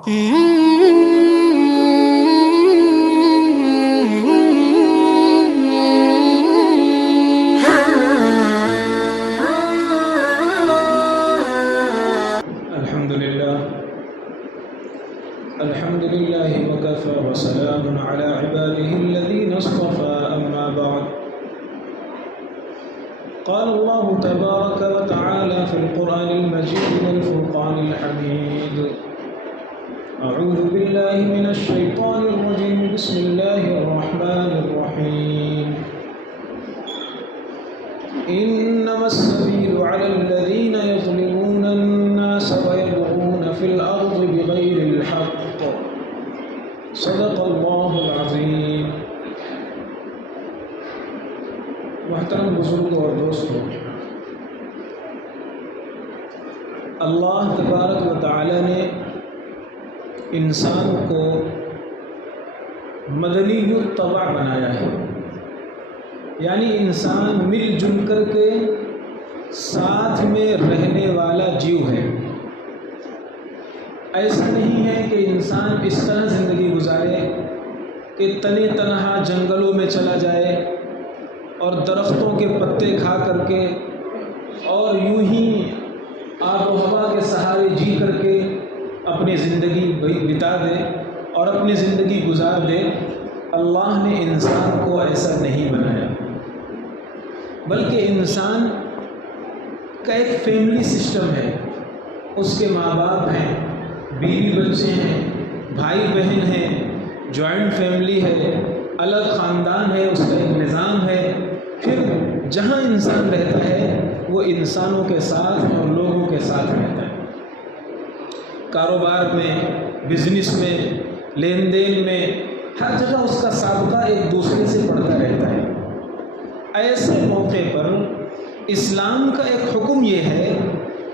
الحمد لله وكفى وسلام على عباده الذين اصطفى أما بعد قال الله تبارك وتعالى في القرآن المجيد والفرقان الحميد أعوذ بالله من الشيطان الرجيم بسم الله الرحمن الرحيم إنما السبيل على الذين يظلمون الناس ويبغون في الأرض بغير الحق صدق اللہ العظیم۔ محترم بزرگوں اور دوستوں، اللہ تبارک و تعالی نے انسان کو مدنی الطبع بنایا ہے، یعنی انسان مل جل کر کے ساتھ میں رہنے والا جیو ہے۔ ایسا نہیں ہے کہ انسان اس طرح زندگی گزارے کہ تنے تنہا جنگلوں میں چلا جائے اور درختوں کے پتے کھا کر کے اور یوں ہی آب و ہوا کے سہارے جی کر کے اپنی زندگی بتا دے اور اپنی زندگی گزار دے۔ اللہ نے انسان کو ایسا نہیں بنایا، بلکہ انسان کا ایک فیملی سسٹم ہے۔ اس کے ماں باپ ہیں، بیوی بچے ہیں، بھائی بہن ہیں، جوائنٹ فیملی ہے، الگ خاندان ہے، اس کا ایک نظام ہے۔ پھر جہاں انسان رہتا ہے وہ انسانوں کے ساتھ اور لوگوں کے ساتھ رہتا ہے، کاروبار میں، بزنس میں، لین دین میں، ہر جگہ اس کا سابقہ ایک دوسرے سے پڑتا رہتا ہے۔ ایسے موقع پر اسلام کا ایک حکم یہ ہے،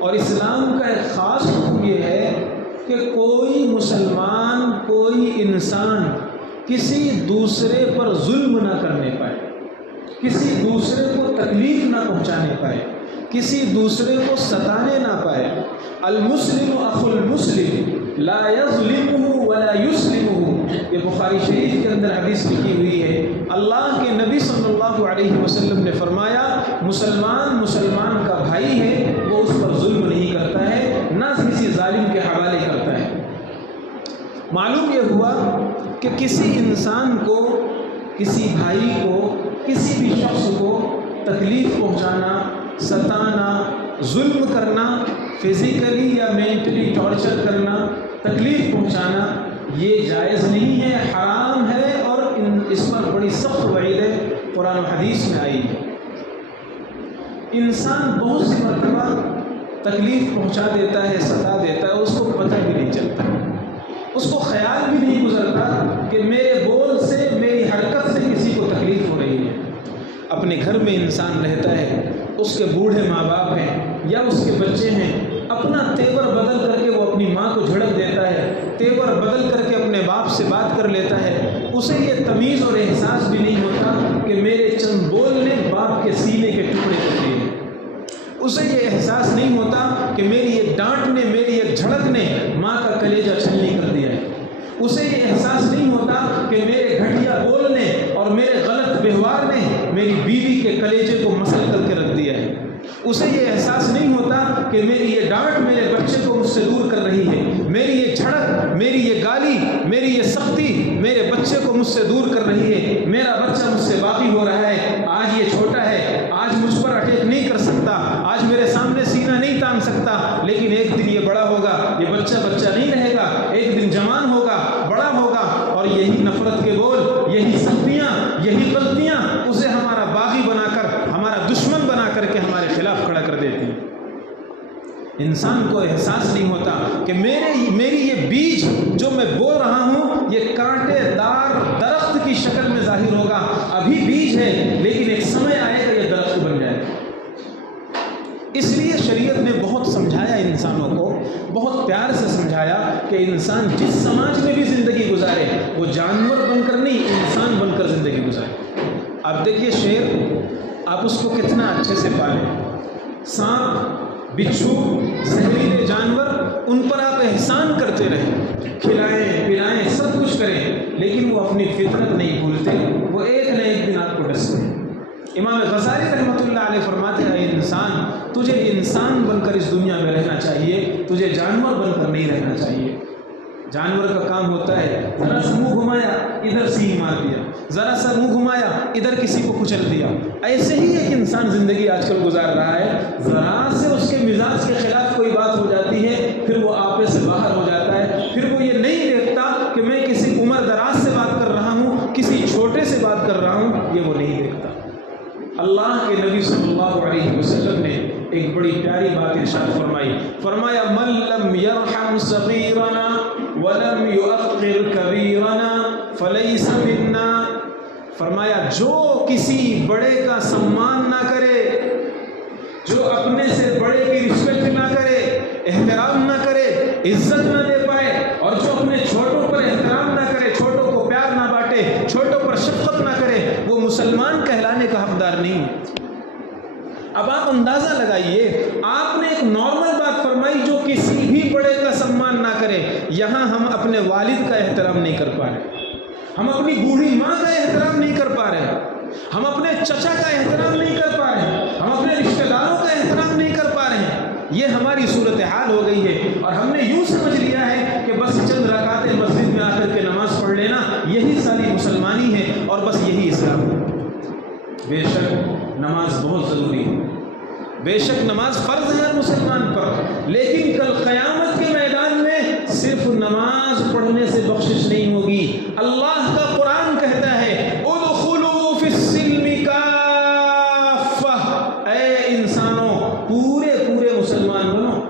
اور اسلام کا ایک خاص حکم یہ ہے کہ کوئی مسلمان، کوئی انسان کسی دوسرے پر ظلم نہ کرنے پائے، کسی دوسرے کو تکلیف نہ پہنچانے پائے، کسی دوسرے کو ستانے نہ پائے۔ المسلم اخو المسلم لا یظلمہ ولا یسلمہ، یہ بخاری شریف کے اندر حدیث لکھی ہوئی ہے۔ اللہ کے نبی صلی اللہ علیہ وسلم نے فرمایا مسلمان مسلمان کا بھائی ہے، وہ اس پر ظلم نہیں کرتا ہے، نہ کسی ظالم کے حوالے کرتا ہے۔ معلوم یہ ہوا کہ کسی انسان کو، کسی بھائی کو، کسی بھی شخص کو تکلیف پہنچانا، ستانا، ظلم کرنا، فزیکلی یا مینٹلی ٹارچر کرنا، تکلیف پہنچانا، یہ جائز نہیں ہے، حرام ہے، اور اس پر بڑی سخت وعیدیں قرآن و حدیث میں آئی ہے۔ انسان بہت سی مرتبہ تکلیف پہنچا دیتا ہے، ستا دیتا ہے، اس کو پتہ بھی نہیں چلتا، اس کو خیال بھی نہیں گزرتا کہ میرے بول سے، میری حرکت سے کسی کو تکلیف ہو رہی ہے۔ اپنے گھر میں انسان رہتا ہے، اس کے بوڑھے ماں باپ ہیں یا اس کے بچے ہیں، اپنا تیور بدل کر کے وہ اپنی ماں کو جھڑک دیتا ہے، تیور بدل کر کے اپنے باپ سے بات کر لیتا ہے۔ اسے یہ تمیز اور احساس بھی نہیں ہوتا کہ میرے چند بول نے باپ کے سینے کے ٹکڑے کر دیے، اسے یہ احساس نہیں ہوتا کہ میری ایک ڈانٹ نے، میری ایک جھڑک نے ماں کا کلیجہ چھلنی کر دیا ہے، اسے یہ احساس نہیں ہوتا کہ میرے گھٹیا بول نے اور میرے غلط ویوہار نے میری بیوی کے کلیجے کو مسل کر کے رکھ دیا ہے، اسے یہ احساس نہیں ہوتا کہ میری یہ ڈانٹ میرے بچے کو مجھ سے دور کر رہی ہے، میری یہ جھڑک، میری یہ گالی، میری یہ سختی میرے بچے کو مجھ سے دور کر رہی ہے، میرا بچہ مجھ سے باغی ہو رہا ہے، آج یہ چھوٹا ہے، آج مجھ پر اٹیک نہیں کر سکتا، آج میرے سامنے سینہ نہیں تان سکتا، لیکن ایک دن یہ بڑا ہوگا، یہ بچہ نہیں رہے گا، ایک دن جوان ہوگا، بڑا ہوگا، اور یہی نفرت کے بول، یہی سختیاں، یہی غلطیاں اسے ہمارا باغی بنا کر، ہمارا دشمن بنا کر کے ہمارے خلاف کھڑا کر دیتی ہیں۔ انسان کو احساس نہیں ہوتا کہ میری یہ بیج جو میں بو رہا ہوں یہ کانٹے دار درخت کی شکل میں ظاہر ہوگا، ابھی بیج ہے لیکن ایک سمے آئے گا یہ درخت بن جائے گا۔ اس لیے شریعت نے بہت سمجھایا انسانوں کو، بہت پیار سے سمجھایا کہ انسان جس سماج میں بھی زندگی گزارے وہ جانور بن کر نہیں، انسان بن کر زندگی گزارے۔ آپ دیکھیے شیر، آپ اس کو کتنا اچھے سے پالیں، سانپ بچھو، زہریلے جانور، ان پر آپ احسان کرتے رہیں، کھلائیں پلائیں سب کچھ کریں، لیکن وہ اپنی فطرت نہیں بھولتے، وہ ایک نہ ایک دن آپ کو ڈستے ہیں۔ امام غزالی رحمۃ اللہ علیہ فرماتے ہیں اے انسان، تجھے انسان بن کر اس دنیا میں رہنا چاہیے، تجھے جانور بن کر نہیں رہنا چاہیے۔ جانور کا کام ہوتا ہے ذرا سا منہ گھمایا ادھر سینگ مار دیا، ذرا سا منہ گھمایا ادھر کسی کو کچل دیا۔ ایسے ہی ایک انسان زندگی آج کل گزار رہا ہے، ذرا سے اس کے مزاج کے خلاف کوئی بات ہو جاتی ہے پھر وہ آپے سے باہر ہو جاتا ہے، پھر وہ یہ نہیں دیکھتا کہ میں کسی عمر دراز سے بات کر رہا ہوں، کسی چھوٹے سے بات کر رہا ہوں، یہ وہ نہیں دیکھتا۔ اللہ کے نبی صلی اللہ علیہ وسلم نے ایک بڑی پیاری بات ارشاد فرمائی، فرمایا من لم یرحم صغیرنا ولم یؤقر کبیرنا فلیس منا، فرمایا جو کسی بڑے کا سمان نہ کرے، جو اپنے سے بڑے کی رسپیکٹ نہ کرے، احترام نہ کرے، عزت نہ دے پائے، اور جو اپنے چھوٹوں پر احترام نہ کرے، چھوٹوں کو پیار نہ بانٹے، چھوٹوں پر شفقت نہ کرے، وہ مسلمان کہلانے کا حقدار نہیں ہے۔ اب آپ اندازہ لگائیے، آپ نے ایک نارمل بات فرمائی جو کسی بھی بڑے کا سمان نہ کرے، یہاں ہم اپنے والد کا احترام نہیں کر پا رہے، ہم اپنی بوڑھی ماں کا احترام نہیں کر پا رہے، ہم اپنے چچا کا احترام نہیں کر پا رہے، ہم اپنے رشتہ داروں کا احترام نہیں کر پا رہے ہیں۔ یہ ہماری صورتحال ہو گئی ہے، اور ہم نے یوں سمجھ لیا ہے کہ بس چند رکعتیں مسجد میں آ کر کے نماز پڑھ لینا یہی ساری مسلمانی ہے، اور بس یہی اسلام ہے۔ بے شک نماز بہت ضروری ہے، بے شک نماز فرض ہے مسلمان پر، لیکن کل قیامت کے میدان میں صرف نماز پڑھنے سے بخشش نہیں ہوگی۔ اللہ کا قرآن کہتا ہے ادخلوا فی السلم کافہ، اے انسانوں پورے مسلمان بنو،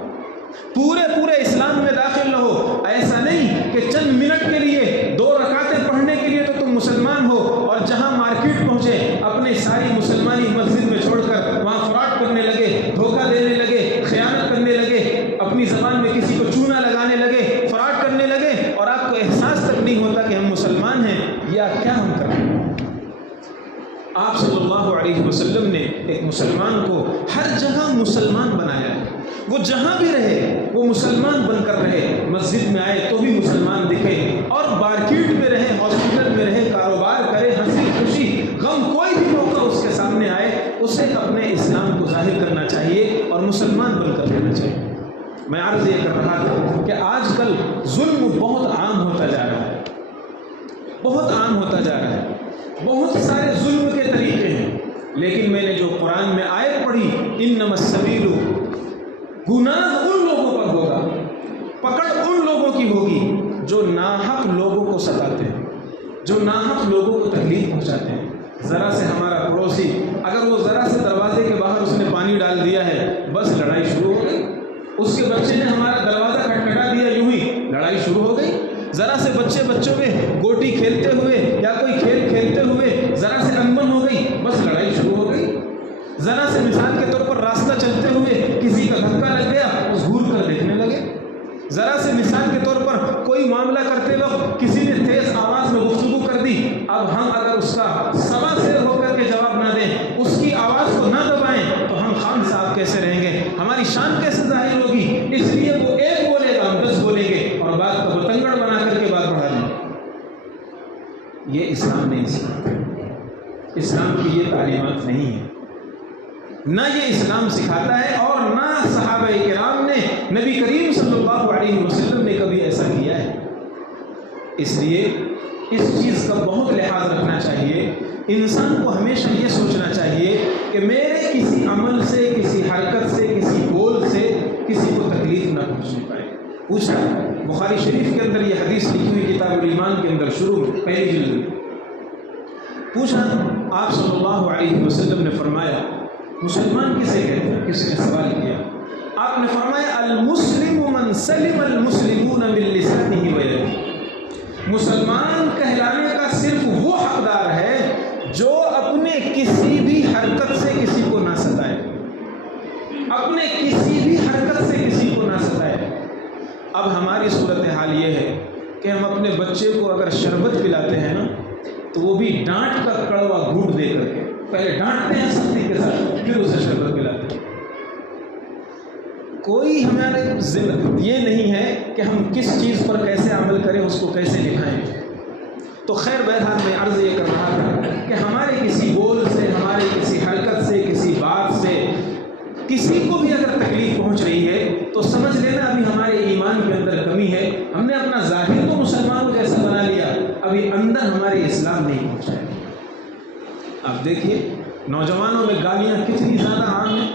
پورے اسلام میں داخل رہو۔ ایسا نہیں کہ چند منٹ کے لیے 2 رکعتیں پڑھنے کے لیے تو تم مسلمان ہو، اور جہاں مارکیٹ پہنچے اپنی ساری مسلمانی مسجد میں چھوڑ کر وہاں فراڈ کرنے لگے، دھوکہ دینے لگے، خیانت کرنے لگے، اپنی زبان میں کسی کو چونا لگانے لگے، فراڈ کرنے لگے، اور آپ کو احساس تک نہیں ہوتا کہ ہم مسلمان ہیں یا کیا ہم کر رہے ہیں۔ آپ صلی اللہ علیہ وسلم نے ایک مسلمان کو ہر جگہ مسلمان بنایا ہے، وہ جہاں بھی رہے وہ مسلمان بن کر رہے، مسجد میں آئے تو بھی مسلمان دکھے، اور مارکیٹ میں رہے، ہاسپٹل میں رہے، کاروبار کرے، ہنسی خوشی غم کوئی بھی موقع اس کے سامنے آئے، اسے اپنے اسلام کو ظاہر کرنا چاہیے اور مسلمان بن کر رہنا چاہیے۔ میں عرض یہ کر رہا تھا کہ آج کل ظلم بہت عام ہوتا جا رہا ہے، بہت عام ہوتا جا رہا ہے، بہت سارے ظلم کے طریقے ہیں، لیکن میں نے جو قرآن میں آیت پڑھی انما السبیل، گناہ ان لوگوں پر ہوگا، پکڑ ان لوگوں کی ہوگی جو ناحق لوگوں کو ستاتے ہیں، جو ناحق لوگوں کو تکلیف پہنچاتے ہیں۔ ذرا سے ہمارا پڑوسی اگر وہ ذرا سے دروازے کے باہر اس نے پانی ڈال دیا ہے، بس لڑائی شروع ہو گئی۔ اس کے بچے نے ہمارا دروازہ کھٹکھٹا دیا، یوں ہی لڑائی شروع ہو گئی۔ ذرا سے بچوں میں گوٹی کھیلتے ہوئے یا کوئی کھیل کھیلتے ہوئے ذرا سے انبن ہو گئی، بس لڑائی شروع ہو گئی۔ ذرا سے مثال کے طور پر راستہ چلتے ہوئے کسی کا دھکا لگ گیا، اس گھور کر دیکھنے لگے۔ ذرا سے مثال کے طور پر کوئی معاملہ کرتے وقت کسی نے تیز آواز میں گفتگو کر دی، اب ہم اگر اس کا سوا سیر ہو کر کے جواب نہ دیں، اس کی آواز کو نہ دبائیں، تو ہم خان صاحب کیسے رہیں گے، ہماری شان کیسے ظاہر ہوگی؟ اس لیے وہ ایک بولے گا ہم 10 بولیں گے، اور بات کو بتنگڑ بنا کر کے بات بڑھا دیں۔ یہ اسلام نہیں، اسلام کی یہ تعلیمات نہیں ہے، نہ یہ اسلام سکھاتا ہے، اور نہ صحابہ کرام نے، نبی کریم صلی اللہ علیہ وسلم نے کبھی ایسا کیا ہے۔ اس لیے اس چیز کا بہت لحاظ رکھنا چاہیے، انسان کو ہمیشہ یہ سوچنا چاہیے کہ میرے کسی عمل سے، کسی حرکت سے، کسی بول سے کسی کو تکلیف نہ پہنچنے پائے۔ پوچھا بخاری شریف کے اندر یہ حدیث لکھی ہوئی کتاب الایمان کے اندر شروع میں پہلی جلد میں، پوچھا آپ صلی اللہ علیہ وسلم نے فرمایا مسلمان کسے کہتے ہیں؟ کسی نے سوال کیا، آپ نے فرمایا المسلم من سلم المسلمون من لسانه ویده، مسلمان کہلانے کا صرف وہ حقدار ہے جو اپنے کسی بھی حرکت سے کسی کو نہ ستائے، اپنے کسی بھی حرکت سے کسی کو نہ ستائے۔ اب ہماری صورتحال یہ ہے کہ ہم اپنے بچے کو اگر شربت پلاتے ہیں نا، تو وہ بھی ڈانٹ کر کڑوا گھونٹ دے کر کے، پہلے ڈانٹتے ہیں سختی کے ساتھ، پھر اسے شربت پلاتے ہیں۔ کوئی ہمارے یہ نہیں ہے کہ ہم کس چیز پر کیسے عمل کریں، اس کو کیسے دکھائیں۔ تو خیر بہرحال میں عرض یہ کر رہا تھا کہ ہمارے کسی بول سے، ہمارے کسی حرکت سے، کسی بات سے کسی کو بھی اگر تکلیف پہنچ رہی ہے تو سمجھ لینا ابھی ہمارے ایمان کے اندر کمی ہے۔ ہم نے اپنا ظاہر تو مسلمانوں جیسا بنا لیا، ابھی اندر ہمارے اسلام نہیں پہنچا ہے۔ اب دیکھیے نوجوانوں میں گالیاں کتنی زیادہ عام ہیں،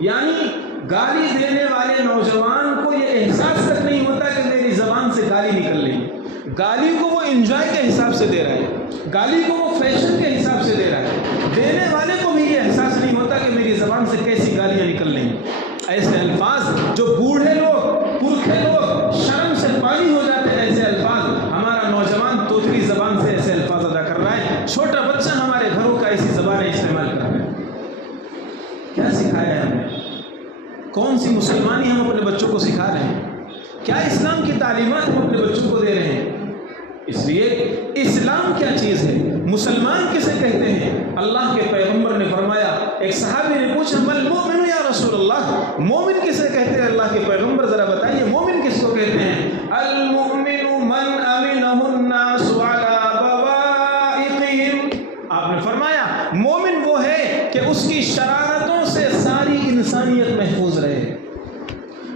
یعنی گالی دینے والے نوجوان کو یہ احساس تک نہیں ہوتا کہ میری زبان سے گالی نکل رہی ہے۔ گالی کو وہ انجوائے کے حساب سے دے رہا ہے، گالی کو وہ فیشن کے حساب سے دے رہا ہے، دینے والے کو بھی یہ احساس نہیں ہوتا کہ میری زبان سے کیسی گالیاں نکل رہی ہیں۔ ایسے الفاظ جو بوڑھے لوگ، پرکھے لوگ شرم سے پانی ہو جاتے ہیں، ایسے الفاظ ہمارا نوجوان توتری زبان سے ایسے الفاظ ادا کر رہا ہے، چھوٹا بچہ ہمارے گھروں کا ایسی زبانیں استعمال کر رہا ہے۔ کیا سکھایا ہے ہم نے؟ کون سی مسلمانی ہم اپنے بچوں کو سکھا رہے ہیں؟ کیا اسلام کی تعلیمات ہم اپنے بچوں کو دے رہے ہیں؟ اس لیے اسلام کیا چیز ہے، مسلمان کسے کہتے ہیں؟ اللہ کے پیغمبر نے فرمایا، ایک صحابی نے پوچھا مل مومن یا رسول اللہ، مومن کسے کہتے ہیں اللہ کے پیغمبر، ذرا بتائیے مومن کس کو کہتے ہیں؟ المؤمن من امنہ الناس علی بوائقہم، آپ نے فرمایا مومن وہ ہے کہ اس کی شرارتوں سے ساری انسانیت محفوظ رہے،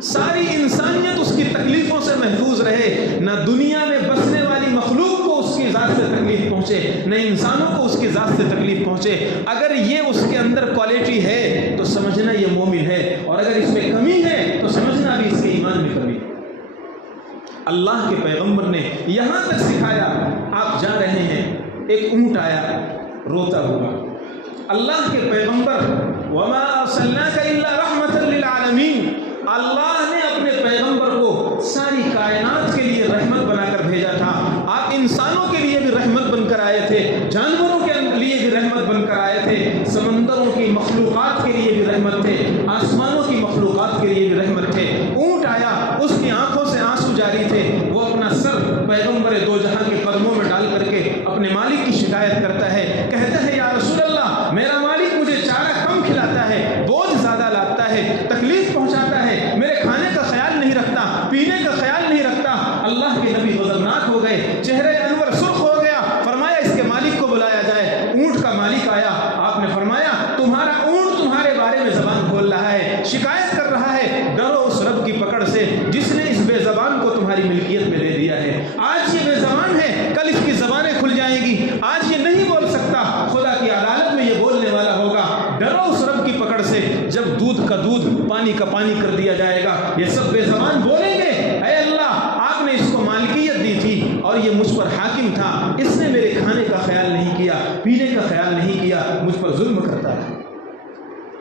ساری انسانیت اس کی تکلیفوں سے محفوظ رہے، نہ دنیا میں بسنے والی مخلوق کو اس کی ذات سے تکلیف پہنچے، نہ انسانوں کو اس کی ذات سے تکلیف پہنچے۔ اگر یہ اس کے اندر کوالٹی ہے تو سمجھنا یہ مومن ہے، اور اگر اس میں کمی ہے تو سمجھنا بھی اس کے ایمان میں کمی ہے۔ اللہ کے پیغمبر نے یہاں تک سکھایا، آپ جا رہے ہیں، ایک اونٹ آیا روتا ہوا، اللہ کے پیغمبر وما ارسلناک الا رحمۃ للعالمین، اللہ نے اپنے پیغمبر کو ساری کائنات کے لیے رحمت بنا کر بھیجا تھا۔ آپ انسانوں کے لیے بھی رحمت بن کر آئے تھے، جانوروں کے لیے بھی رحمت بن کر آئے تھے، سمندروں کی مخلوقات کے لیے بھی رحمت تھے، آسمانوں کی مخلوقات کے لیے بھی رحمت تھے۔ اونٹ آیا، اس کی آنکھوں سے آنسو جاری تھے، وہ اپنا سر پیغمبر دو جہاں کے قدموں میں ڈال کر کے اپنے مالک کی شکایت کرتا ہے، کہتا ہے یا رسول اللہ میرا مالک مجھے چارہ کم کھلاتا ہے، بوجھ زیادہ لاتا ہے، تکلیف پہنچاتا ہے، میرے کھانے کا خیال نہیں رکھتا، پینے کا خیال نہیں رکھتا۔ اللہ کے نبی غضبناک ہو گئے، چہرے انور سرخ ہو گیا، فرمایا اس کے مالک کو بلایا جائے۔ اونٹ کا مالک آیا، آپ نے فرمایا تمہارا اونٹ تمہارے بارے میں زبان کھول رہا ہے، شکایت کر رہا ہے، ڈرو اس رب کی پکڑ سے جس نے اس بے زبان کو تمہاری ملکیت میں دے دیا ہے۔ آج یہ بے زبان ہے، کل اس کی زبانیں کھل جائیں گی، آج یہ نہیں بول سکتا، خدا کی عدالت میں یہ بولنے والا ہوگا۔ ڈرو اس رب کی پکڑ سے، جب دودھ کا دودھ پانی کا پانی کر دیا جائے گا، یہ سب بے زبان بولیں گے اے اللہ آپ نے اس کو مالکیت دی تھی اور یہ مجھ پر حاکم تھا، اس نے میرے کھانے کا خیال نہیں کیا، پینے کا خیال نہیں کیا، مجھ پر ظلم کرتا ہے۔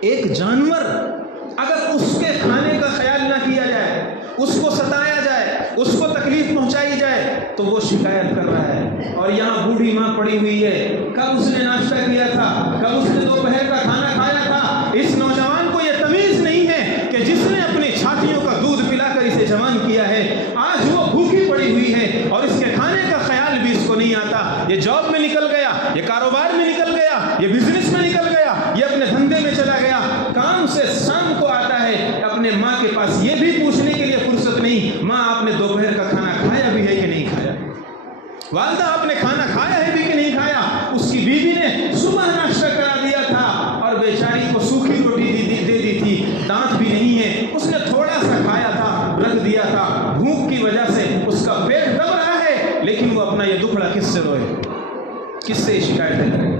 ایک جانور اگر اس کے کھانے کا خیال نہ کیا جائے، اس کو ستایا جائے، اس کو تکلیف پہنچائی جائے تو وہ شکایت کر رہا ہے، اور یہاں بوڑھی ماں پڑی ہوئی ہے، کب اس نے ناشتہ کیا تھا، کب اس نے دوپہر کا کھانا کھایا تھا۔ اس نوجوان کو یہ تمیز نہیں ہے کہ جس نے اپنی چھاتیوں کا دودھ پلا کر اسے جوان کیا ہے، آج وہ بھوکی پڑی ہوئی ہے اور اس کے کھانے کا خیال بھی اس کو نہیں آتا۔ یہ جاب میں نکل گیا، یہ کاروبار میں نکل گیا، یہ بزنس میں نکل گیا، یہ اپنے دھندے میں چلا گیا، کام سے شام کو آتا ہے، اپنے ماں کے پاس یہ بھی پوچھنے کے لیے فرصت نہیں ماں آپ نے دوپہر کا کھانا کھایا بھی ہے کہ نہیں کھایا، والدہ آپ نے کھانا کھایا ہے بھی کہ نہیں کھایا۔ اس کی بیوی نے صبح ناشتہ کرا دیا تھا اور بیچاری کو سوکھی روٹی دے دی تھی، دانت بھی نہیں ہے، اس نے تھوڑا سا کھایا تھا، رکھ دیا تھا، بھوک کی وجہ سے اس کا پیٹ دب رہا ہے، لیکن وہ اپنا یہ دکھڑا کس سے روئے، کس سے شکایتیں کرے۔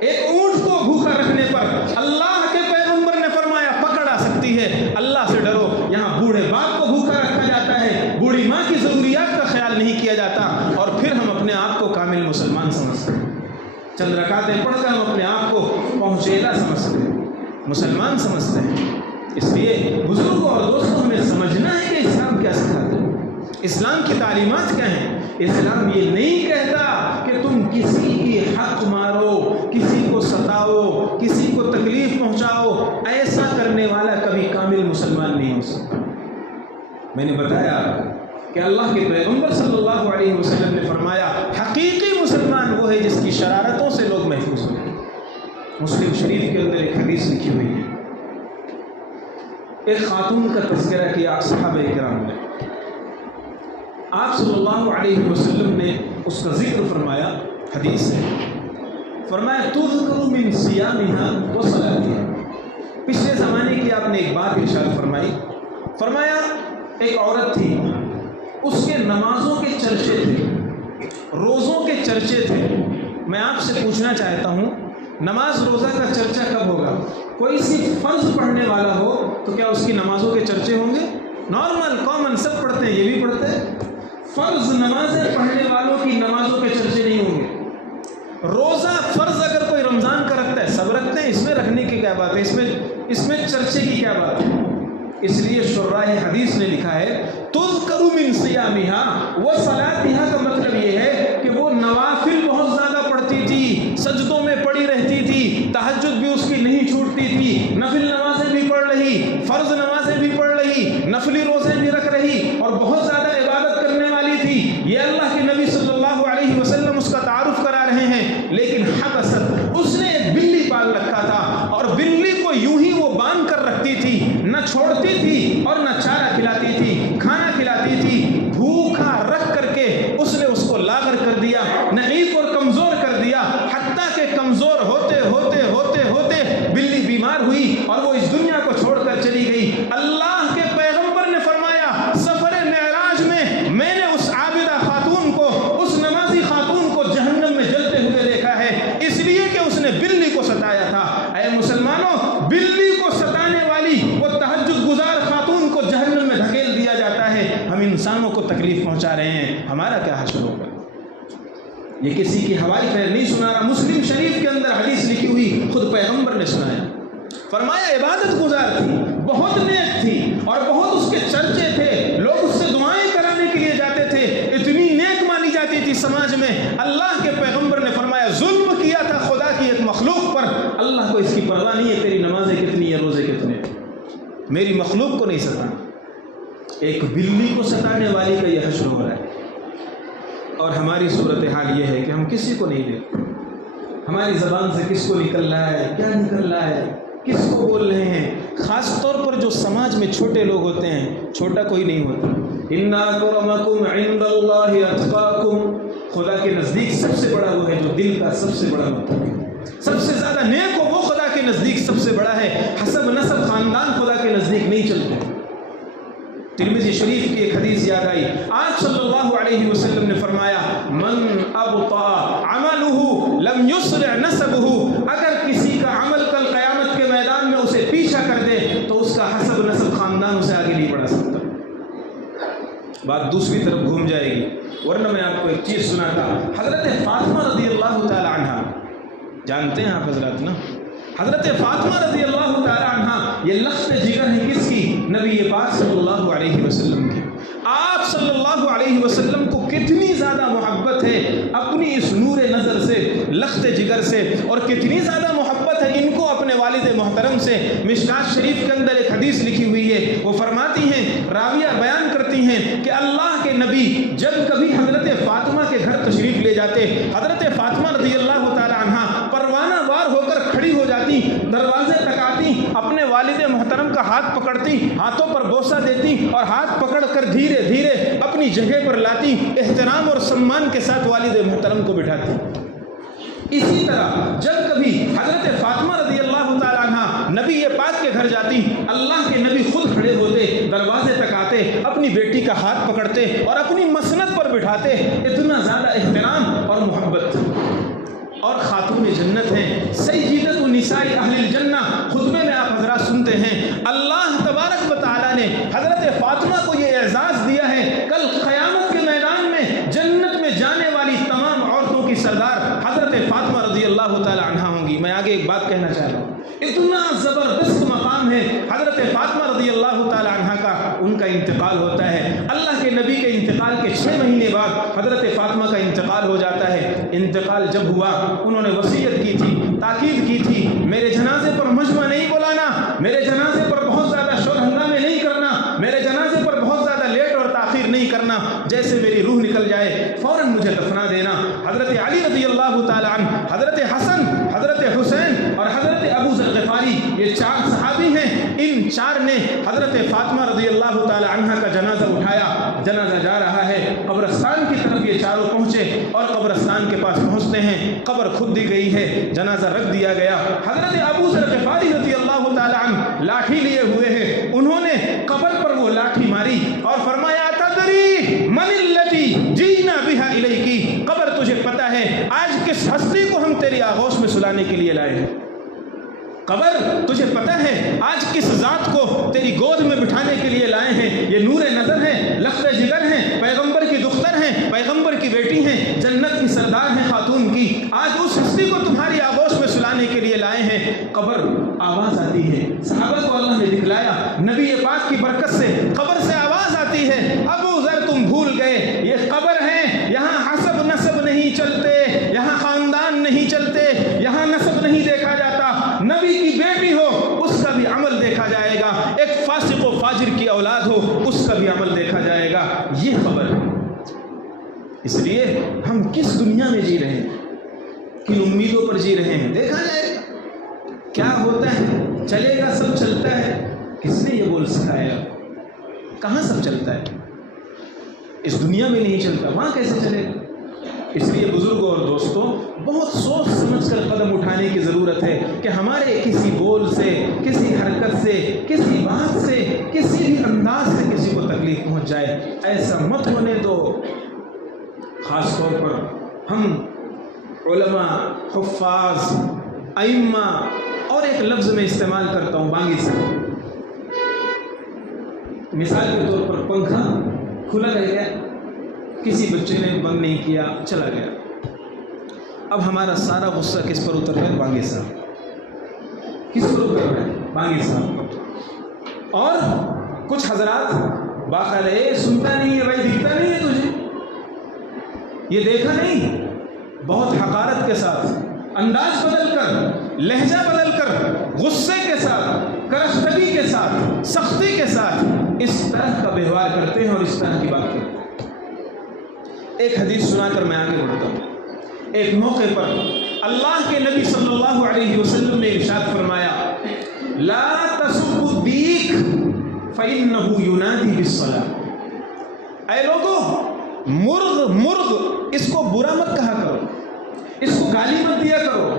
ایک اونٹ کو بھوکا رکھنے پر اللہ کے پیغمبر نے فرمایا پکڑ آ سکتی ہے، اللہ سے ڈرو۔ یہاں بوڑھے باپ کو بھوکا رکھا جاتا ہے، بوڑھی ماں کی ضروریات کا خیال نہیں کیا جاتا، اور پھر ہم اپنے آپ کو کامل مسلمان سمجھتے ہیں، چند رکعتیں پڑھ کر ہم اپنے آپ کو پہنچیلا سمجھتے ہیں، مسلمان سمجھتے ہیں۔ اس لیے بزرگوں اور دوستوں ہمیں سمجھنا ہے کہ اسلام کیا سکھاتا ہے، اسلام کی تعلیمات کیا ہیں۔ اسلام یہ نہیں کہتا کہ تم کسی کی حق مارو، کسی کو ستاؤ، کسی کو تکلیف پہنچاؤ، ایسا کرنے والا کبھی کامل مسلمان نہیں ہو سکتا۔ میں نے بتایا کہ اللہ کے پیغمبر صلی اللہ علیہ وسلم نے فرمایا حقیقی مسلمان وہ ہے جس کی شرارتوں سے لوگ محفوظ ہوں۔ مسلم شریف کے اندر ایک حدیث لکھی ہوئی ہے، ایک خاتون کا تذکرہ کیا صحابہ کرام نے. آپ صلی اللہ علیہ وسلم نے اس کا ذکر فرمایا. حدیث ہے, فرمایا تذکر من صیامہا و صلاتہا. پچھلے زمانے کی آپ نے ایک بات ارشاد فرمائی. فرمایا ایک عورت تھی, اس کے نمازوں کے چرچے تھے, روزوں کے چرچے تھے. میں آپ سے پوچھنا چاہتا ہوں, نماز روزہ کا چرچا کب ہوگا؟ کوئی صرف فرض پڑھنے والا ہو تو کیا اس کی نمازوں کے چرچے ہوں گے؟ نارمل کامن سب پڑھتے ہیں, یہ بھی پڑھتے ہیں. فرض نمازیں پڑھنے والوں کی نمازوں کے چرچے نہیں ہوں گے. روزہ فرض اگر کوئی رمضان کا رکھتا ہے, سب رکھتے ہیں, اس میں رکھنے کی کیا بات ہے, اس میں چرچے کی کیا بات ہے؟ اس لیے شراح حدیث نے لکھا ہے تذکر من صیامہا و صلاتہا کا مطلب یہ ہے کہ وہ نوافل بہت زیادہ پڑھتی تھی, سجدوں میں پڑی رہتی تھی, تہجد بھی اس کی نہیں چھوٹتی تھی, نفل نمازیں بھی پڑھ رہی, فرض نمازیں بھی پڑھ رہی, نفلی روزے بھی رکھ رہی, اور بہت زیادہ عبادت کرنے والی تھی. یہ اللہ کے نبی صلی اللہ علیہ وسلم اس کا تعارف کرا رہے ہیں. لیکن حبست, اس نے ایک بلی پال رکھا تھا, اور بلی کو یوں ہی وہ باندھ کر رکھتی تھی, نہ چھوڑتی تھی اور نہ چارہ کھلاتی تھی, کھانا کھلاتی تھی. بھوکا رکھ کر کے اس نے اس کو لاغر کر دیا, نحیف اور کمزور کر دیا, حتیٰ کہ کمزور ہوتے ہوتے ہوتے ہوتے بلی بیمار ہوئی اور وہ اس دنیا کو چھوڑ کر چلی گئی. اللہ کے پیغمبر نے فرمایا سفر معراج میں نے اس عابدہ خاتون کو, اس نمازی خاتون کو جہنم میں جلتے ہوئے دیکھا ہے, اس لیے کہ اس نے بلی کو ستایا تھا. اے مسلمانوں, بلی کو ستانے والی وہ تہجد گزار خاتون کو جہنم میں دھکیل دیا جاتا ہے. ہم انسانوں کو تکلیف پہنچا رہے ہیں, ہمارا کیا حشر ہوگا؟ یہ کسی کی ہوائی خیر نہیں سنا رہا. مسلم شریف کے اندر حدیث لکھی ہوئی خود پیغمبر نے سنایا. فرمایا عبادت گزار تھی, بہت نیک تھی, اور بہت اس کے چرچے تھے, لوگ اس سے دعائیں کرانے کے لیے جاتے تھے, اتنی نیک مانی جاتی تھی سماج میں. اللہ کے پیغمبر نے فرمایا ظلم کیا تھا خدا کی ایک مخلوق پر, اللہ کو اس کی پرواہ نہیں ہے تیری نمازیں کتنی ہیں, روزے کتنے, میری مخلوق کو نہیں ستانا. ایک بلی کو ستانے والی کا یہ حشر ہو رہا ہے. اور ہماری صورتحال یہ ہے کہ ہم کسی کو نہیں دیکھتے. ہماری زبان سے کس کو نکل رہا ہے, کیا نکل رہا ہے, کس کو بول رہے ہیں. خاص طور پر جو سماج میں چھوٹے لوگ ہوتے ہیں, چھوٹا کوئی نہیں ہوتا. ان اکرمکم عند اللہ اتقاکم, خدا کے نزدیک سب سے بڑا وہ ہے جو دل کا سب سے بڑا ہوتا ہے. سب سے زیادہ نیک وہ خدا کے نزدیک سب سے بڑا ہے. حسب نسب خاندان خدا کے نزدیک نہیں چلتے. ترمذی شریف کی ایک حدیث یاد آئی. آج صلی اللہ علیہ وسلم نے فرمایا من ابطأ عملہ لم یسرع نسبہ, اگر کسی کا عمل کل قیامت کے میدان میں اسے پیچھا کر دے تو اس کا حسب نسب خاندان اسے آگے نہیں بڑھا سکتا. بات دوسری طرف گھوم جائے گی. ورنہ میں آپ کو ایک چیز سناتا. حضرت فاطمہ رضی اللہ تعالی عنہ, جانتے ہیں آپ حضرات نا, حضرت فاطمہ رضی اللہ تعالی عنہ یہ لخت جگر ہے کس کی؟ نبی پاک صلی اللہ علیہ وسلم کی. آپ صلی اللہ علیہ وسلم کو کتنی زیادہ محبت ہے اپنی اس نور نظر سے, لخت جگر سے, اور کتنی زیادہ محبت ہے ان کو اپنے والد محترم سے. مشکات شریف کے اندر ایک حدیث لکھی ہوئی ہے, وہ فرماتی ہیں, راویہ بیان کرتی ہیں کہ اللہ کے نبی جب کبھی حضرت فاطمہ کے گھر تشریف لے جاتے, حضرت فاطمہ رضی اللہ تعالی عنہ پروانہ وار ہو کر کھڑی ہو جاتی, دروازے تک آتی, اپنے والد محترم کا ہاتھ پکڑتی, ہاتھوں پر بوسہ دیتی, اور ہاتھ پکڑ کر دھیرے دھیرے اپنی جگہ پر لاتی, احترام اور سمان کے ساتھ والد محترم کو بٹھاتی. اسی طرح جب کبھی حضرت فاطمہ رضی اللہ تعالیٰ عنہ نبی پاک کے گھر جاتی, اللہ کے نبی خود کھڑے ہوتے, دروازے تک آتے, اپنی بیٹی کا ہاتھ پکڑتے اور اپنی مسند پر بٹھاتے. اتنا زیادہ احترام اور محبت. اور خاتون جنت ہیں, سیدۃ النساء اہل الجنہ. خطبے میں آپ حضرات سنتے ہیں اللہ تبارک و تعالیٰ نے حضرت فاطمہ کو یہ اعزاز دیا ہے, کل قیامت کے میدان میں جنت میں جانے والی تمام عورتوں کی سردار حضرت فاطمہ رضی اللہ تعالی عنہا ہوں گی. میں آگے ایک بات کہنا چاہ رہا ہوں, اتنا زبردست مقام ہے حضرت فاطمہ رضی اللہ تعالی عنہا کا. ان کا انتقال ہوتا ہے, اللہ کے نبی کے انتقال کے 6 مہینے بعد حضرت فاطمہ کا انتقال ہو جاتا ہے. انتقال جب ہوا انہوں نے وصیت کی تھی, تاکید کی تھی, میرے جنازے پر مجمع نہیں بلانا, میرے جنازے پر بہت زیادہ شور ہنگامے نہیں کرنا, میرے جنازے پر بہت زیادہ لیٹ اور تاخیر نہیں کرنا, جیسے میری روح نکل جائے فوراً مجھے دفنا دینا. حضرت علی رضی اللہ تعالی عنہ, حضرت حسن, حضرت حسین اور حضرت ابو ذر غفاری, یہ 4 صحابی ہیں. ان 4 نے حضرت فاطمہ رضی اللہ تعالی عنہ کا جنازہ اٹھایا. جنازہ جا رہا ہے, قبرستان کی طرف یہ چاروں پہنچے اور قبرستان کے پاس پہنچتے ہیں. قبر خود دی گئی ہے, جنازہ رکھ دیا گیا. حضرت ابو ذر غفاری رضی اللہ تعالی عنہ لاٹھی لیے ہوئے ہیں. انہوں نے قبر پر وہ لاٹھی ماری اور فرمایا تدری من الذی جینا بها الیکی, قبر تجھے پتہ ہے آج کس ہستی کو ہم تیری آغوش میں سلانے کے لیے لائے ہیں؟ قبر تجھے پتہ ہے آج کس ذات کو تیری گود میں بٹھانے کے لیے لائے ہیں؟ یہ نور نظر ہیں, لخت جگر ہیں, پیغمبر کی دختر ہیں, پیغمبر کی بیٹی ہیں, جنت کی سردار ہیں خاتون کی. آج اس ہستی کو تمہاری آغوش میں سلانے کے لیے لائے ہیں. قبر آواز آتی ہے. صحابہ کو اللہ نے دکھلایا, نبی پاک کی برکت سے قبر سے آواز آتی ہے. ابو ذر تم بھول گئے, یہ قبر ہے, یہاں حسب نسب نہیں چلتے, یہاں خاندان نہیں چلتے, یہاں نسب نہیں دیکھا جاتا. نبی کی بیٹی ہو اس کا بھی عمل دیکھا جائے گا, ایک فاسق و فاجر کی اولاد ہو اس کا بھی عمل دیکھا جائے گا. یہ خبر ہے. اس لیے ہم کس دنیا میں جی رہے ہیں, کن امیدوں پر جی رہے ہیں, دیکھا جائے کیا ہوتا ہے. چلے گا, سب چلتا ہے. کس نے یہ بول سکھایا؟ کہاں سب چلتا ہے؟ اس دنیا میں نہیں چلتا, وہاں کیسے چلے گا؟ اس لیے بزرگوں اور دوستوں, بہت سوچ سمجھ کر قدم اٹھانے کی ضرورت ہے کہ ہمارے کسی بول سے, کسی حرکت سے, کسی بات سے, کسی بھی انداز سے کسی کو تکلیف پہنچ جائے. ایسا مت ہونے دو. خاص طور پر ہم علماء, حفاظ, ائمہ, اور ایک لفظ میں استعمال کرتا ہوں بانگی سے. مثال کے طور پر پنکھا کھلا رہ گیا, کسی بچے نے بند نہیں کیا, چلا گیا. اب ہمارا سارا غصہ کس پر اتر رہا ہے؟ بانگی صاحب. کس پر اتر رہا ہے؟ بانگی صاحب پر. اور کچھ حضرات باقاعدہ سنتا نہیں ہے بھائی, دکھتا نہیں ہے تجھے, یہ دیکھا نہیں, بہت حقارت کے ساتھ, انداز بدل کر, لہجہ بدل کر, غصے کے ساتھ, کرشتگی کے ساتھ, سختی کے ساتھ اس طرح کا ویوہار کرتے ہیں اور اس طرح کی بات کرتے ہیں. ایک حدیث سنا کر میں آگے بڑھتا ہوں. ایک موقع پر اللہ کے نبی صلی اللہ علیہ وسلم نے ارشاد فرمایا, لا تسبوا الدیک فإنه ينادی بالصلاۃ. اے لوگو, مرغ اس کو برا مت کہا کرو, اس کو گالی مت دیا کرو,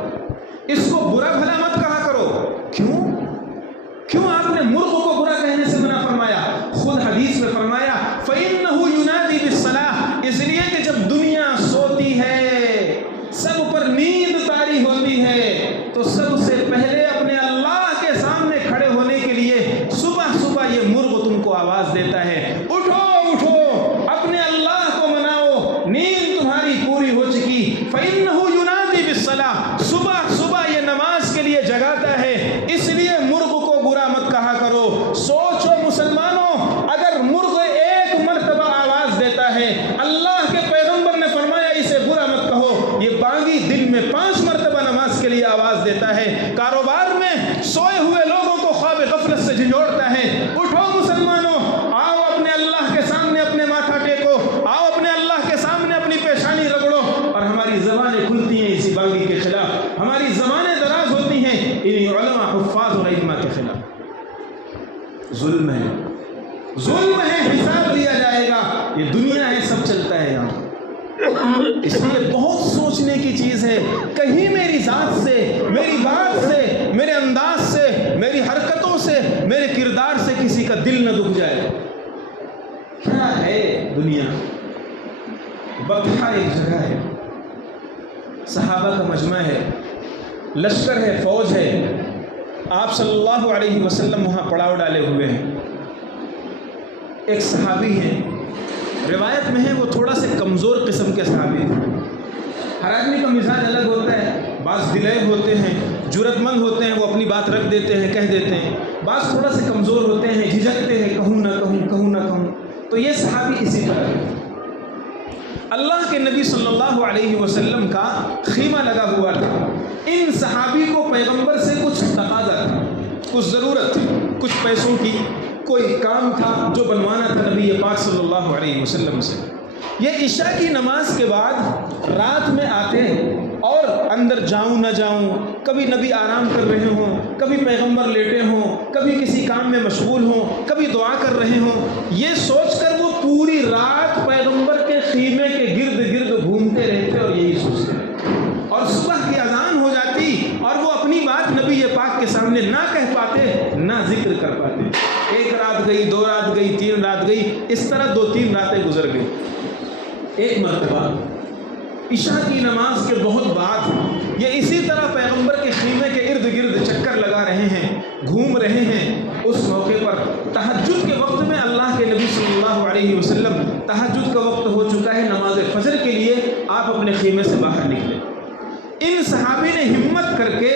اس کو برا بھلا مت کہا کرو. کیوں آپ نے مرغ کو برا کہنے سے منع فرمایا؟ خود حدیث میں فرمایا فإنه ينادی بالصلاۃ, اس لیے کہ جب دنیا سوتی ہے, سب پر نیند طاری ہوتی ہے, تو سب سے پہلے اپنے اللہ کے سامنے کھڑے ہونے کے لیے صبح صبح یہ مرغ تم کو آواز دیتا ہے, اٹھو اٹھو, اپنے اللہ کو مناؤ, نیند تمہاری پوری ہو چکی. فإنه ينادی بالصلاۃ, صبح صبح یہ نماز کے لیے جگاتا ہے. اس لیے مرغ کو برا مت کہا کرو. سوچو مسلمانوں, اگر مرغ ایک مرتبہ آواز دیتا ہے, اللہ کے پیغمبر نے فرمایا اسے برا مت کہو, یہ بانگی دن میں 5 مرتبہ نماز کے لیے آواز دیتا ہے, کاروبار میں سوئے ہوئے لوگوں کو خواب غفلت سے جھنجھوڑتا ہے. اٹھو مسلمانوں, آؤ اپنے اللہ کے سامنے اپنے ماتھا ٹیکو, آؤ اپنے اللہ کے سامنے اپنی پیشانی رگڑو. اور ہماری زبانیں کھلتی ہیں اسی بانگی کے خلاف, ہماری زبانیں دراز ہوتی ہیں انہی علماء, حفاظ اور ائمہ کے خلاف. ظلم ہے, ظلم ہے, حساب لیا جائے گا. یہ دنیا ہے, سب چلتا ہے یہاں. اس لیے بہت سوچنے کی چیز ہے. کہیں میری ذات سے, میری بات سے, میرے انداز سے, میری حرکتوں سے, میرے کردار سے کسی کا دل نہ دکھ جائے. کیا ہے دنیا؟ بطحہ ایک جگہ ہے, صحابہ کا مجمع ہے, لشکر ہے, فوج ہے, آپ صلی اللہ علیہ وسلم وہاں پڑاؤ ڈالے ہوئے ہیں. ایک صحابی ہیں, روایت میں ہے وہ تھوڑا سے کمزور قسم کے صحابی تھے. ہر آدمی کا مزاج الگ ہوتا ہے, بعض دلیر ہوتے ہیں, جرأت مند ہوتے ہیں, وہ اپنی بات رکھ دیتے ہیں, کہہ دیتے ہیں. بعض تھوڑا سے کمزور ہوتے ہیں, جھجکتے ہیں, کہوں نہ کہوں, کہوں نہ کہوں. تو یہ صحابی اسی طرح ہے. اللہ کے نبی صلی اللہ علیہ وسلم کا خیمہ لگا ہوا تھا. ان صحابی کو پیغمبر سے کچھ تقاضا تھا, کچھ ضرورت تھی, کچھ پیسوں کی, کوئی کام تھا جو بنوانا تھا نبی پاک صلی اللہ علیہ وسلم سے. یہ عشاء کی نماز کے بعد رات میں آتے اور اندر جاؤں نہ جاؤں، کبھی نبی آرام کر رہے ہوں، کبھی پیغمبر لیٹے ہوں، کبھی کسی کام میں مشغول ہوں، کبھی دعا کر رہے ہوں، یہ سوچ کر وہ پوری رات پیغمبر کے خیمے کے گرد گرد گھومتے رہتے اور یہی سوچتے رہتے، اور صبح کی اذان ہو جاتی اور وہ اپنی بات نبی پاک کے سامنے نہ کہہ پاتے، نہ ذکر کر پاتے۔ ایک رات گئی، 2 رات گئی، 3 رات گئی، اس طرح 2-3 راتیں گزر گئی۔ ایک مرتبہ عشاء کی نماز کے بہت بعد یہ اسی طرح پیغمبر کے خیمے کے ارد گرد چکر لگا رہے ہیں، گھوم رہے ہیں۔ اس موقع پر تہجد کے وقت میں اللہ کے نبی صلی اللہ علیہ وسلم، تہجد کا وقت ہو چکا ہے، نماز فجر کے لیے آپ اپنے خیمے سے باہر نکلے۔ ان صحابی نے ہمت کر کے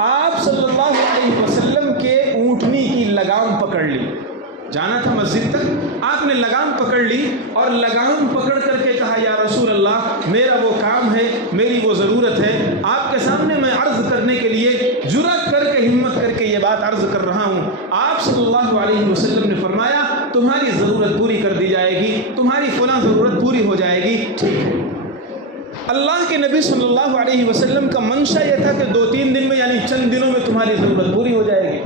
آپ صلی اللہ علیہ وسلم کے اونٹنی کی لگام پکڑ لی۔ جانا تھا مسجد تک، آپ نے لگام پکڑ لی اور لگام پکڑ کر کے کہا یا رسول اللہ، میرا وہ کام ہے، میری وہ ضرورت ہے، آپ کے سامنے میں عرض کرنے کے لیے جرأت کر کے، ہمت کر کے یہ بات عرض کر رہا ہوں۔ آپ صلی اللہ علیہ وسلم نے فرمایا تمہاری ضرورت پوری کر دی جائے گی، تمہاری فلاں ضرورت پوری ہو جائے گی، ٹھیک ہے۔ اللہ کے نبی صلی اللہ علیہ وسلم کا منشا یہ تھا کہ 2-3 دن میں، یعنی چند دنوں میں تمہاری ضرورت پوری ہو جائے گی۔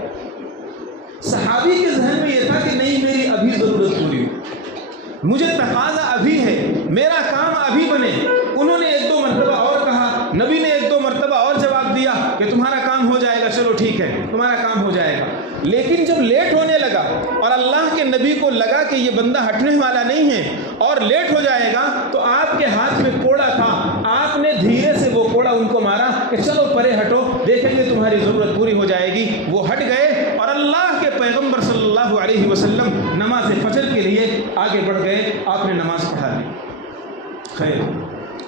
صحابی کے ذہن میں یہ تھا کہ نہیں، میری ابھی ضرورت پوری ہو، مجھے تقاضا ابھی ہے، میرا کام ابھی بنے۔ انہوں نے 1-2 مرتبہ اور کہا، نبی نے 1-2 مرتبہ اور جواب دیا کہ تمہارا کام ہو جائے گا، چلو ٹھیک ہے، تمہارا کام ہو جائے گا۔ لیکن جب لیٹ ہونے لگا اور اللہ کے نبی کو لگا کہ یہ بندہ ہٹنے والا نہیں ہے اور لیٹ ہو جائے گا، تو آپ کے ہاتھ میں کوڑا تھا، آپ نے دھیرے سے وہ کوڑا ان کو مارا کہ چلو پرے ہٹو، دیکھیں گے تمہاری ضرورت پوری ہو جائے گی۔ وہ ہٹ گئے اور اللہ کے پیغمبر صلی اللہ علیہ وسلم نماز فجر کے لیے آگے بڑھ گئے۔ آپ نے نماز پڑھا لی، خیر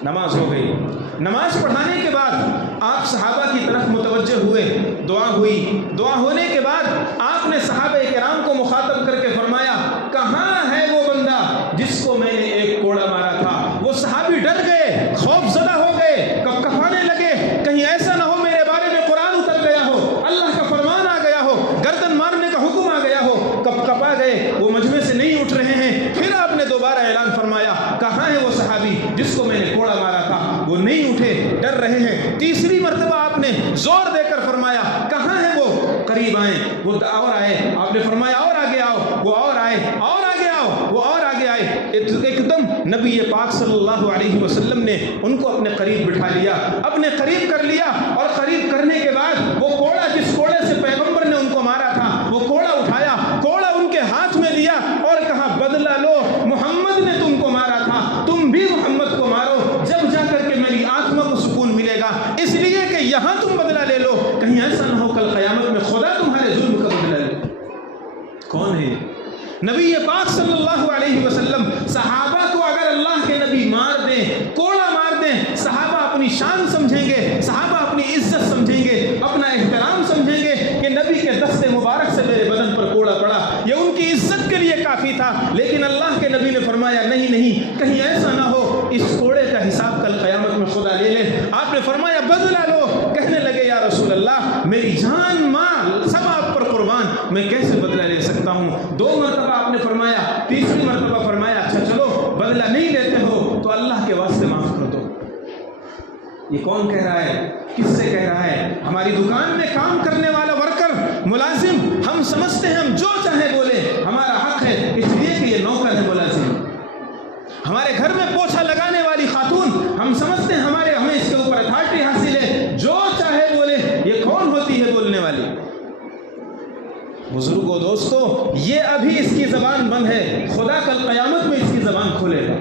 نماز ہو گئی۔ نماز پڑھانے کے بعد آپ صحابہ کی طرف متوجہ ہوئے، دعا ہوئی۔ دعا ہونے کے بعد آپ نے صحابہ کرام کو مخاطب کر کے فرمایا کہاں ہے وہ بندہ جس کو میں نے ایک کوڑا مارا تھا؟ وہ صحابی ڈر گئے، خوف زدہ ہو گئے، کب کپانے لگے، کہیں ایسا نہ ہو میرے بارے میں قرآن اتر گیا ہو، اللہ کا فرمان آ گیا ہو، گردن مارنے کا حکم آ گیا ہو، کب کپا گئے، وہ مجمع سے نہیں اٹھ رہے ہیں۔ پھر آپ نے دوبارہ اعلان فرمایا کہاں ہے وہ صحابی جس کو میں نے کوڑا مارا تھا؟ وہ نہیں اٹھے، ڈر رہے ہیں۔ تیسری مرتبہ آپ نے زور دے کر فرمایا کہاں ہے وہ؟ قریب آئیں، وہ اور آئے۔ آپ نے فرمایا اور آگے آؤ، وہ اور آئے، اور آگے آؤ، وہ اور آگے آئے۔ ایک دم نبی پاک صلی اللہ علیہ وسلم نے ان کو اپنے قریب بٹھا لیا، اپنے قریب کر لیا، اور قریب کرنے کے بعد وہ کوڑا جس کوڑے سے پیغمبر نے ان کو مارا تھا، وہ کوڑا اٹھایا، کوڑا ان کے ہاتھ میں دیا اور کہا بدلہ لو، محمد نے تم کو مارا تھا، تم بھی محمد کو مارو، جب جا کر کے میری آتما کو سکون ملے گا، اس لیے کہ یہاں تم بدلہ لے لو، کہیں ایسا نہ ہو کل قیامت میں خدا تمہارے ظلم کا بدلہ لے۔ کون ہے نبی پاک صلی اللہ علیہ وسلم؟ صحابہ کو اگر اللہ کے نبی مار دیں، کوڑا مار دیں، صحابہ اپنی شان سمجھیں گے، صحابہ اپنی عزت سمجھیں گے، اپنا احترام سمجھیں گے کہ نبی کے دست مبارک سے میرے بدن پر کوڑا پڑا، یہ ان کی عزت کے لیے کافی تھا۔ لیکن اللہ کے نبی نے فرمایا نہیں نہیں، کہیں ایسا نہ ہو اس کوڑے کا حساب کل قیامت میں خدا لے لے۔ آپ نے فرمایا بدلہ لو۔ کہنے لگے یا رسول اللہ، میری جان مال سب آپ پر قربان، میں کیسے بدلہ لے سکتا ہوں؟ 2 مرتبہ آپ نے فرمایا، تیسری مرتبہ فرمایا اچھا چلو بدلہ نہیں لیتے ہو تو اللہ کے واسطے معاف کر دو۔ یہ کون کہہ رہا ہے؟ کس سے کہہ رہا ہے؟ ہماری دکان میں کام کرنے والا ورکر، ملازم، ہم سمجھتے ہیں ہم جو چاہے بولے، ہمارا حق ہے، اس لیے کہ یہ نوکر ہے ملازم۔ ہمارے گھر میں پوچھا لگانے والی خاتون، ہم سمجھتے ہیں ہمیں اس کے اوپر اتھارٹی حاصل ہے، جو چاہے بولے۔ یہ کون ہوتی ہے بولنے والی؟ بزرگوں، دوستو، یہ ابھی اس کی زبان بند ہے، خدا کل قیامت میں اس کی زبان کھولے گا۔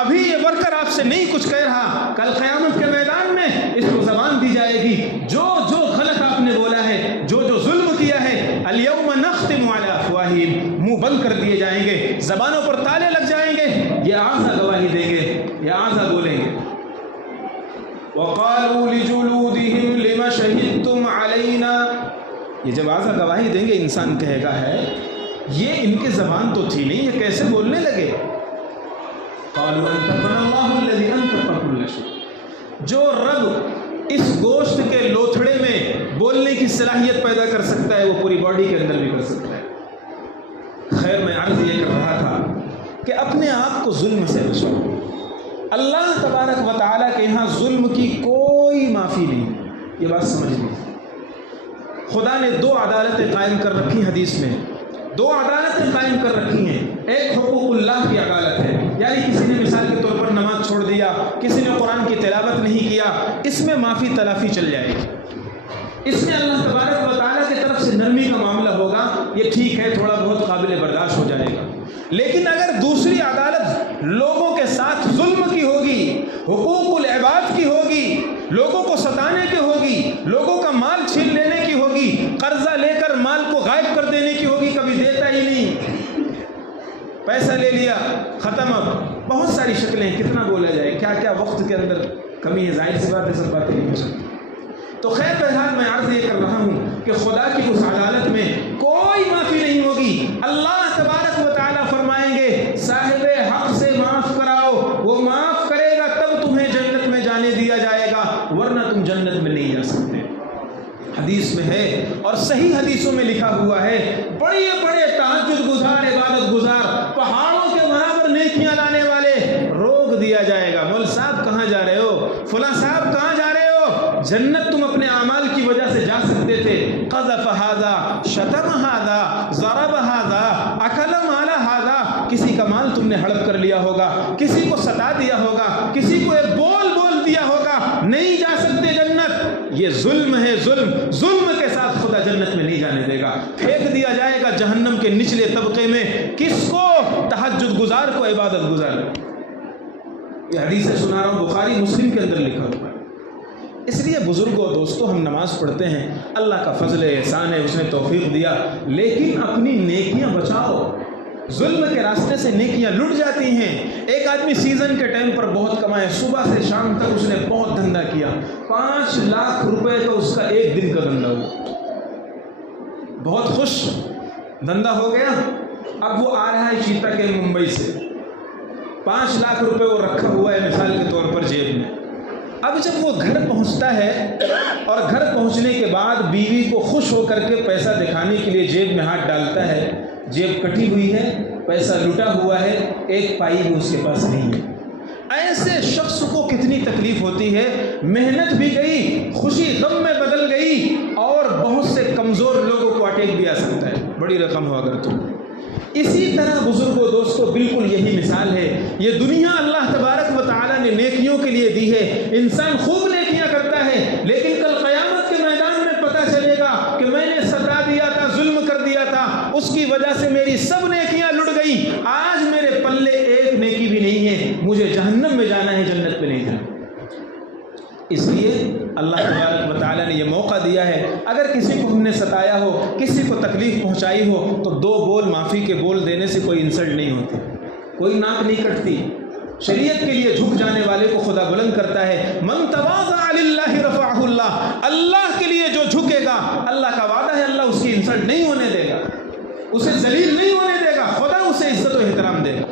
ابھی یہ ورکر آپ سے نہیں کچھ کہہ رہا، کل قیامت کے میدان میں اس کو زبان دی جائے گی، جو جو غلط آپ نے بولا ہے، جو جو ظلم کیا ہے، الیوم نختم علی افواہہم، منہ بند کر دیے جائیں گے، زبانوں پر تالے لگ جائیں گے، یہ اعضا گواہی دیں گے، یہ اعضا بولیں گے۔ وقالوا لجلودہم لم شہدتم علینا، یہ جب اعضا گواہی دیں گے انسان کہے گا ہے یہ ان کی زبان تو تھی نہیں، یہ کیسے بولنے لگے؟ قالوا انطقنا اللہ الذی انطق کل شیء، جو رب اس گوشت کے لوتھڑے میں بولنے کی صلاحیت پیدا کر سکتا ہے وہ پوری باڈی کے اندر بھی کر سکتا ہے۔ خیر، میں عرض یہ کر رہا تھا کہ اپنے آپ کو ظلم سے بچاؤ، اللہ تبارک و تعالیٰ کے یہاں ظلم کی کوئی معافی نہیں. یہ بات سمجھ لیجیے. خدا نے 2 عدالتیں قائم کر رکھی حدیث میں، 2 عدالتیں قائم کر رکھی ہیں. ایک حقوق اللہ کی عدالت ہے، یعنی کسی نے مثال کے طور پر نماز چھوڑ دیا، کسی نے قرآن کی تلاوت نہیں کیا، اس میں معافی تلافی چل جائے گی. اس میں اللہ تبارک و تعالیٰ کی طرف سے نرمی کا معاملہ ہوگا، یہ ٹھیک ہے، تھوڑا بہت قابل برداشت ہو جائے گا. لیکن اگر دوسری عدالت لوگوں کے ساتھ ظلم کی ہوگی، حقوق العباد کی ہوگی، لوگوں کو ستانے کی ہوگی، لوگوں کا مال چھین لینے کی ہوگی، قرضہ لے کر مال کو غائب کر دینے کی ہوگی، کبھی دیتا ہی نہیں، پیسہ لے لیا ختم. اب بہت ساری شکلیں، کتنا بولا جائے، کیا کیا وقت کے اندر کمی ہے. ظاہر سی بات ہے، سب باتیں نہیں ہو سکتی. تو خیر بہرحال میں عرض یہ کر رہا ہوں کہ خدا کی اس عدالت میں کوئی معافی نہیں ہوگی. اللہ تبارک و تعالیٰ فرمائیں گے صاحب حق سے معاف کراؤ، وہ معاف کرے گا تب تمہیں جنت میں جانے دیا جائے گا، ورنہ تم جنت میں نہیں جا سکتے. حدیث میں ہے اور صحیح حدیثوں میں لکھا ہوا ہے، بڑے بڑے تہجد گزار، عبادت گزار، پہاڑوں کے برابر نیکیاں لانے والے روک دیا جائے گا. مول صاحب کہاں جا رہے ہو، فلاں صاحب کہاں جا رہے ہو، جنت تم اپنے اعمال کی وجہ سے جا سکتے تھے. قذف ھذا، شتم ھذا، ضرب ھذا، اکل مال ھذا، کسی کا مال تم نے ہڑپ کر لیا ہوگا، کسی کو ستا دیا ہوگا، کسی کو ایک بول دیا ہوگا، نہیں جا سکتے جنت. یہ ظلم ہے، ظلم کے ساتھ خدا جنت میں نہیں جانے دے گا. پھینک دیا جائے گا جہنم کے نچلے طبقے میں. کس کو؟ تہجد گزار کو، عبادت گزار. یہ حدیث سنا رہا ہوں، بخاری مسلم کے اندر لکھا ہوا ہے. اس لیے بزرگوں دوستوں، ہم نماز پڑھتے ہیں، اللہ کا فضل احسان ہے، اس نے توفیق دیا، لیکن اپنی نیکیاں بچاؤ. ظلم کے راستے سے نیکیاں لٹ جاتی ہیں. ایک آدمی سیزن کے ٹائم پر بہت کمائے، صبح سے شام تک اس نے بہت دھندا کیا، 5 لاکھ روپے کا اس کا ایک دن کا دھندا ہوا، بہت خوش، دھندا ہو گیا. اب وہ آ رہا ہے چیتا کے ممبئی سے، 5 لاکھ روپے وہ رکھا ہوا ہے مثال کے طور پر جیب میں. اب جب وہ گھر پہنچتا ہے اور گھر پہنچنے کے بعد بیوی کو خوش ہو کر کے پیسہ دکھانے کے لیے جیب میں ہاتھ ڈالتا ہے، جیب کٹی ہوئی ہے، پیسہ لٹا ہوا ہے، ایک پائی بھی اس کے پاس نہیں ہے. ایسے شخص کو کتنی تکلیف ہوتی ہے. محنت بھی گئی، خوشی غم میں بدل گئی، اور بہت سے کمزور لوگوں کو اٹیک بھی آ سکتا ہے، بڑی رقم ہو اگر تو. اسی طرح بزرگوں دوستوں بالکل یہی مثال ہے. یہ دنیا اللہ تبارک و تعالیٰ نے نیکیوں کے لیے دی ہے. انسان خوب نیکیاں کرتا ہے، لیکن کل قیامت کے میدان میں پتہ چلے گا کہ میں نے ستا دیا تھا، ظلم کر دیا تھا، اس کی وجہ سے میری سب نیکیاں لٹ گئی، آج میرے پلے ایک نیکی بھی نہیں ہے، مجھے جہنم میں جانا ہے، جنت میں نہیں جانا. اس لیے اللہ تبارک و تعالیٰ نے یہ موقع دیا ہے، اگر کسی کو ہم نے ستایا ہو، کسی کو تکلیف پہنچائی ہو، تو 2 بول معافی کے بول دینے سے کوئی انسلٹ نہیں ہوتی، کوئی ناک نہیں کٹتی. شریعت کے لیے جھک جانے والے کو خدا بلند کرتا ہے. من تواضع للہ رفعہ اللہ، اللہ کے لیے جو جھکے گا، اللہ کا وعدہ ہے اللہ اس کی انسلٹ نہیں ہونے دے گا، اسے ذلیل نہیں ہونے دے گا، خدا اسے عزت و احترام دے گا.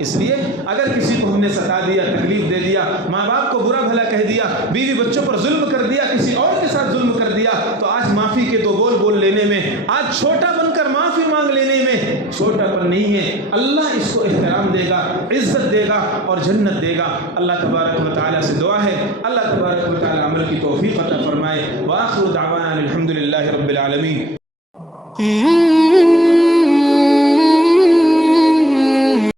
اس لیے اگر کسی کو ہم نے ستا دیا، تکلیف دے دیا، ماں باپ کو برا بھلا کہہ دیا، بیوی بچوں پر ظلم کر دیا، کسی اور کے ساتھ ظلم کر دیا، تو آج معافی کے 2 بول لینے میں، آج چھوٹا بن کر معافی مانگ لینے میں چھوٹا پر نہیں ہے. اللہ اس کو احترام دے گا، عزت دے گا اور جنت دے گا. اللہ تبارک و تعالیٰ سے دعا ہے اللہ تبارک و تعالیٰ عمل کی توفیق عطا فرمائے. وآخر دعوانا الحمد للہ رب العالمین.